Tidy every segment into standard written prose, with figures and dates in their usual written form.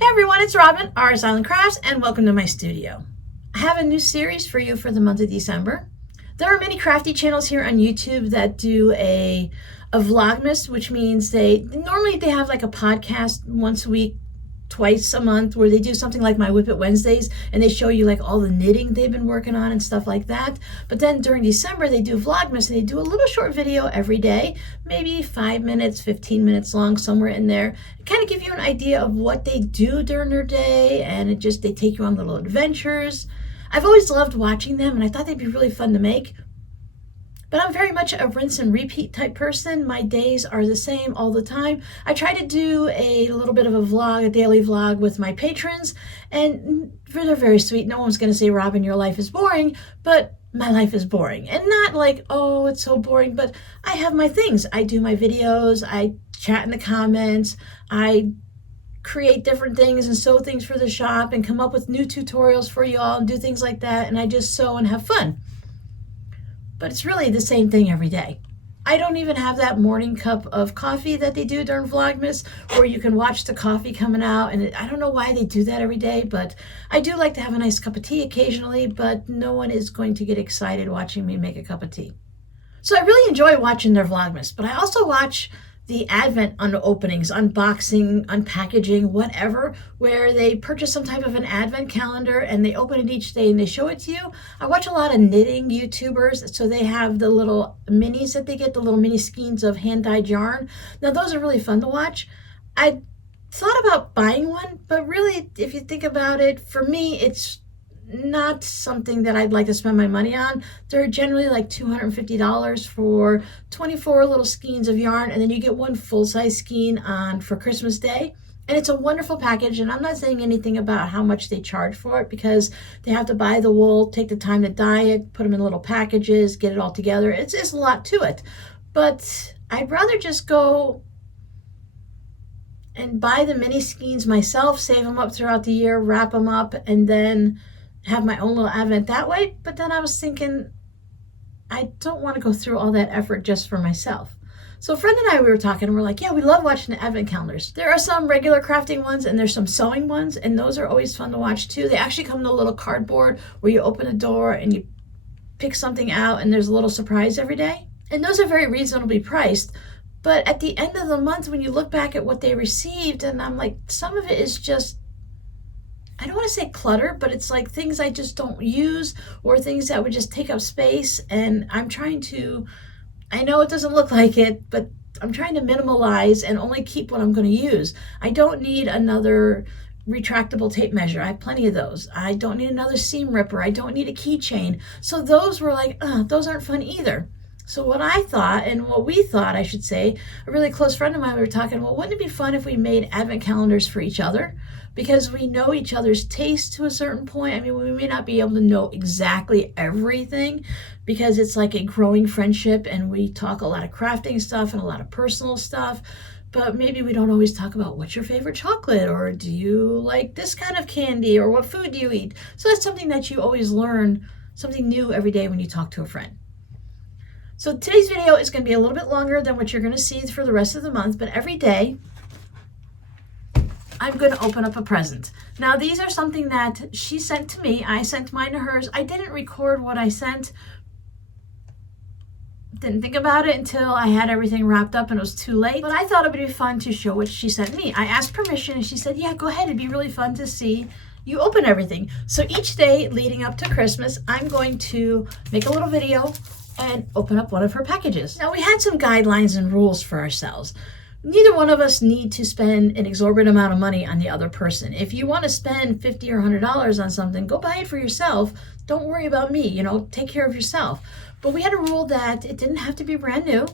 Hey everyone, it's Robin, RsIslandCrafts, and welcome to my studio. I have a new series for you for the month of December. There are many crafty channels here on YouTube that do a vlogmas, which means they have like a podcast once a week, twice a month, where they do something like my Whip It Wednesdays and they show you like all the knitting they've been working on and stuff like that. But then during December they do vlogmas and they do a little short video every day, maybe 5 minutes, 15 minutes long, somewhere in there. Kind of give you an idea of what they do during their day, and they take you on little adventures. I've always loved watching them and I thought they'd be really fun to make. But I'm very much a rinse and repeat type person. My days are the same all the time. I try to do a little bit of a vlog, a daily vlog with my patrons, and they're very sweet. No one's going to say, Robin, your life is boring, but my life is boring. And not like, oh, it's so boring, but I have my things. I do my videos, I chat in the comments, I create different things and sew things for the shop and come up with new tutorials for you all and do things like that. And I just sew and have fun. But it's really the same thing every day. I don't even have that morning cup of coffee that they do during Vlogmas, where you can watch the coffee coming out. And I don't know why they do that every day, but I do like to have a nice cup of tea occasionally, but no one is going to get excited watching me make a cup of tea. So I really enjoy watching their Vlogmas, but I also watch the Advent openings, unboxing, unpackaging, whatever, where they purchase some type of an Advent calendar and they open it each day and they show it to you. I watch a lot of knitting YouTubers, so they have the little minis that they get, the little mini skeins of hand-dyed yarn. Now those are really fun to watch. I thought about buying one, but really, if you think about it, for me, it's not something that I'd like to spend my money on. They're generally like $250 for 24 little skeins of yarn, and then you get one full-size skein on for Christmas Day. And it's a wonderful package, and I'm not saying anything about how much they charge for it, because they have to buy the wool, take the time to dye it, put them in little packages, get it all together. It's a lot to it. But I'd rather just go and buy the mini skeins myself, save them up throughout the year, wrap them up, and then have my own little Advent that way. But then I was thinking, I don't want to go through all that effort just for myself. So a friend and I, we were talking, and we're like, yeah, we love watching the Advent calendars. There are some regular crafting ones and there's some sewing ones, and those are always fun to watch too. They actually come in a little cardboard where you open a door and you pick something out and there's a little surprise every day. And those are very reasonably priced. But at the end of the month, when you look back at what they received, and I'm like, some of it is just, I don't want to say clutter, but it's like things I just don't use, or things that would just take up space. And I'm trying to, I know it doesn't look like it, but I'm trying to minimalize and only keep what I'm going to use. I don't need another retractable tape measure. I have plenty of those. I don't need another seam ripper. I don't need a keychain. So those were like, those aren't fun either. So what I thought, and what we thought, I should say, a really close friend of mine, we were talking, well, wouldn't it be fun if we made Advent calendars for each other? Because we know each other's taste to a certain point. I mean, we may not be able to know exactly everything, because it's like a growing friendship and we talk a lot of crafting stuff and a lot of personal stuff. But maybe we don't always talk about what's your favorite chocolate, or do you like this kind of candy, or what food do you eat? So that's something that you always learn, something new every day when you talk to a friend. So today's video is going to be a little bit longer than what you're going to see for the rest of the month, but every day I'm going to open up a present. Now these are something that she sent to me. I sent mine to hers. I didn't record what I sent. Didn't think about it until I had everything wrapped up and it was too late. But I thought it would be fun to show what she sent me. I asked permission and she said, yeah, go ahead. It'd be really fun to see you open everything. So each day leading up to Christmas, I'm going to make a little video and open up one of her packages. Now we had some guidelines and rules for ourselves. Neither one of us need to spend an exorbitant amount of money on the other person. If you want to spend $50 or $100 on something, go buy it for yourself. Don't worry about me, take care of yourself. But we had a rule that it didn't have to be brand new.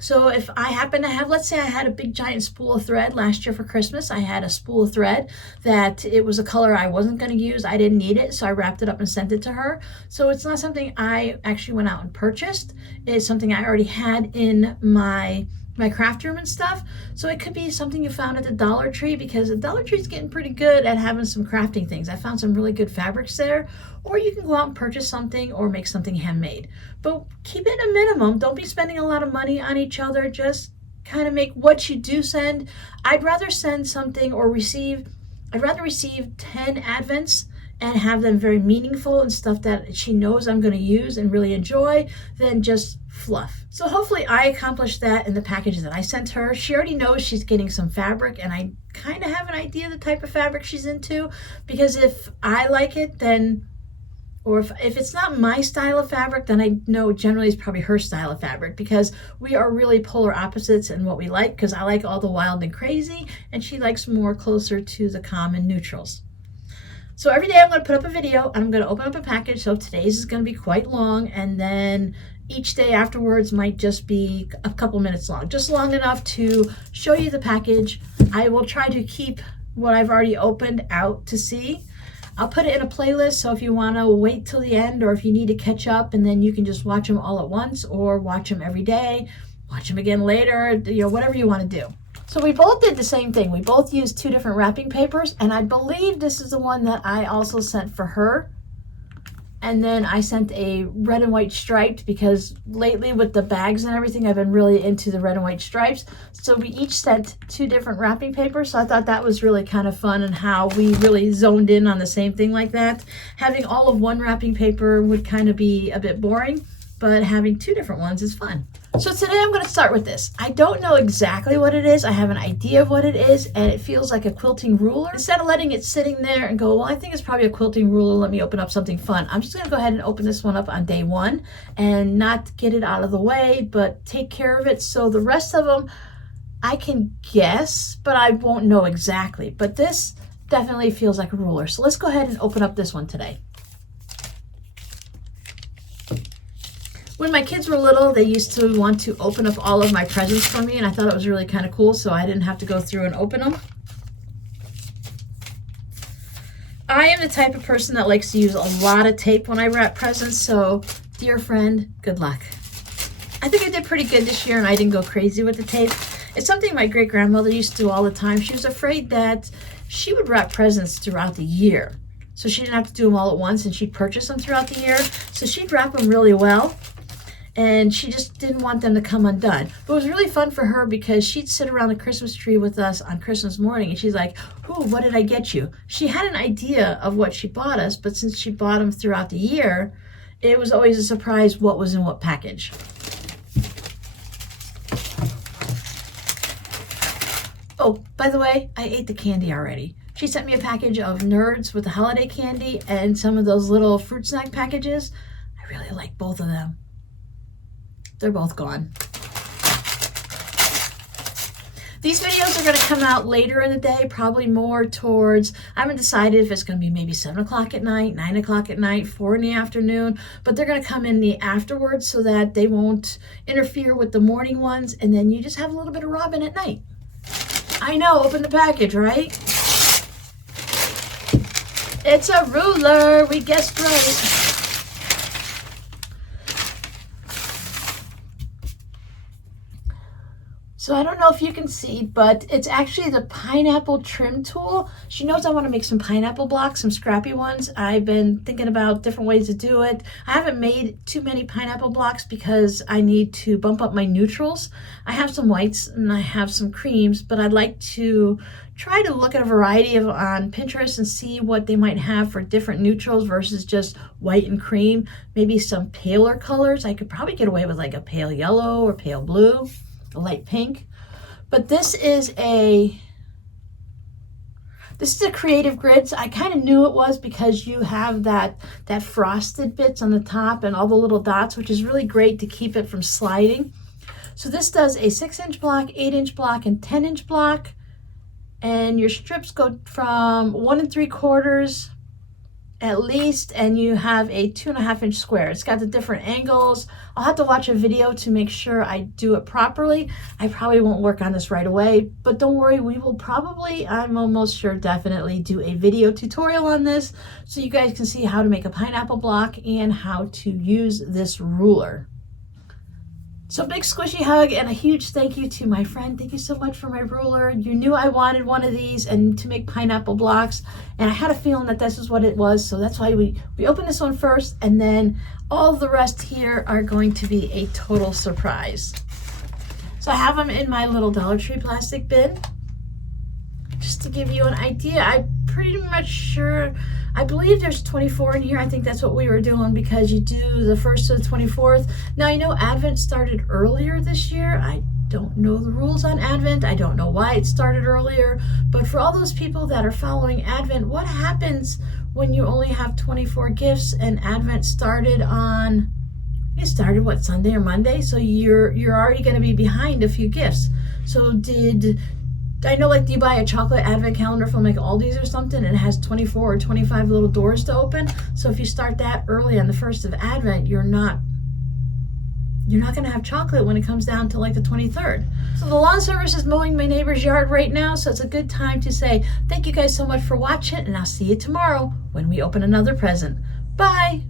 So if I happen to have, let's say I had a big giant spool of thread last year for Christmas. I had a spool of thread that it was a color I wasn't going to use. I didn't need it, so I wrapped it up and sent it to her. So it's not something I actually went out and purchased. It's something I already had in my craft room and stuff. So it could be something you found at the Dollar Tree, because the Dollar Tree is getting pretty good at having some crafting things. I found some really good fabrics there. Or you can go out and purchase something or make something handmade. But keep it a minimum. Don't be spending a lot of money on each other. Just kind of make what you do send. I'd rather send something or receive I'd rather receive 10 advents and have them very meaningful and stuff that she knows I'm going to use and really enjoy than just fluff. So hopefully I accomplished that in the package that I sent her. She already knows she's getting some fabric, and I kind of have an idea the type of fabric she's into, because if I like it, then, or if it's not my style of fabric, then I know generally it's probably her style of fabric, because we are really polar opposites in what we like, because I like all the wild and crazy and she likes more closer to the calm and neutrals. So every day I'm going to put up a video. I'm going to open up a package. So today's is going to be quite long, and then each day afterwards might just be a couple minutes long, just long enough to show you the package. I will try to keep what I've already opened out to see. I'll put it in a playlist, so if you want to wait till the end, or if you need to catch up, and then you can just watch them all at once, or watch them every day, watch them again later, whatever you want to do. So we both did the same thing. We both used 2 different wrapping papers, and I believe this is the one that I also sent for her. And then I sent a red and white striped, because lately with the bags and everything, I've been really into the red and white stripes. So we each sent 2 different wrapping papers. So I thought that was really kind of fun, and how we really zoned in on the same thing like that. Having all of one wrapping paper would kind of be a bit boring, but having 2 different ones is fun. So today I'm going to start with this. I don't know exactly what it is. I have an idea of what it is, and it feels like a quilting ruler. Instead of letting it sitting there and go, well, I think it's probably a quilting ruler, let me open up something fun, I'm just going to go ahead and open this one up on day 1 and not get it out of the way, but take care of it. So the rest of them I can guess, but I won't know exactly. But this definitely feels like a ruler. So let's go ahead and open up this one today. When my kids were little, they used to want to open up all of my presents for me, and I thought it was really kind of cool, so I didn't have to go through and open them. I am the type of person that likes to use a lot of tape when I wrap presents, so dear friend, good luck. I think I did pretty good this year, and I didn't go crazy with the tape. It's something my great-grandmother used to do all the time. She was afraid that she would wrap presents throughout the year, so she didn't have to do them all at once, and she'd purchase them throughout the year, so she'd wrap them really well. And she just didn't want them to come undone. But it was really fun for her, because she'd sit around the Christmas tree with us on Christmas morning, and she's like, ooh, what did I get you? She had an idea of what she bought us, but since she bought them throughout the year, it was always a surprise what was in what package. Oh, by the way, I ate the candy already. She sent me a package of Nerds with the holiday candy and some of those little fruit snack packages. I really like both of them. They're both gone. These videos are going to come out later in the day, probably more towards, I haven't decided if it's going to be maybe 7 o'clock at night, 9 o'clock at night, 4 in the afternoon, but they're going to come in the afterwards so that they won't interfere with the morning ones, and then you just have a little bit of Robin at night. I know, open the package, right? It's a ruler, we guessed right. So I don't know if you can see, but it's actually the pineapple trim tool. She knows I want to make some pineapple blocks, some scrappy ones. I've been thinking about different ways to do it. I haven't made too many pineapple blocks because I need to bump up my neutrals. I have some whites and I have some creams, but I'd like to try to look at a variety of on Pinterest and see what they might have for different neutrals versus just white and cream. Maybe some paler colors. I could probably get away with like a pale yellow or pale blue. A light pink. But this is a creative grids. I kind of knew it was because you have that frosted bits on the top and all the little dots, which is really great to keep it from sliding. So this does a 6-inch block, 8-inch block, and 10-inch block, and your strips go from 1 3/4 at least, and you have a 2.5-inch square. It's got the different angles. I'll have to watch a video to make sure I do it properly. I probably won't work on this right away, but don't worry, we will probably, I'm almost sure, definitely do a video tutorial on this so you guys can see how to make a pineapple block and how to use this ruler. So big squishy hug and a huge thank you to my friend. Thank you so much for my ruler. You knew I wanted one of these and to make pineapple blocks, and I had a feeling that this is what it was, so that's why we opened this one first, and then all the rest here are going to be a total surprise. So I have them in my little Dollar Tree plastic bin. just to give you an idea, I'm pretty much sure, I believe there's 24 in here. I think that's what we were doing because you do the 1st to the 24th. Now, you know, Advent started earlier this year. I don't know the rules on Advent. I don't know why it started earlier. But for all those people that are following Advent, what happens when you only have 24 gifts and Advent started on, it started what, Sunday or Monday? So you're already going to be behind a few gifts. So I know, like, you buy a chocolate advent calendar from like Aldi's or something, and it has 24 or 25 little doors to open. So if you start that early on the 1st of Advent, you're not going to have chocolate when it comes down to like the 23rd. So the lawn service is mowing my neighbor's yard right now, so it's a good time to say thank you guys so much for watching, and I'll see you tomorrow when we open another present. Bye.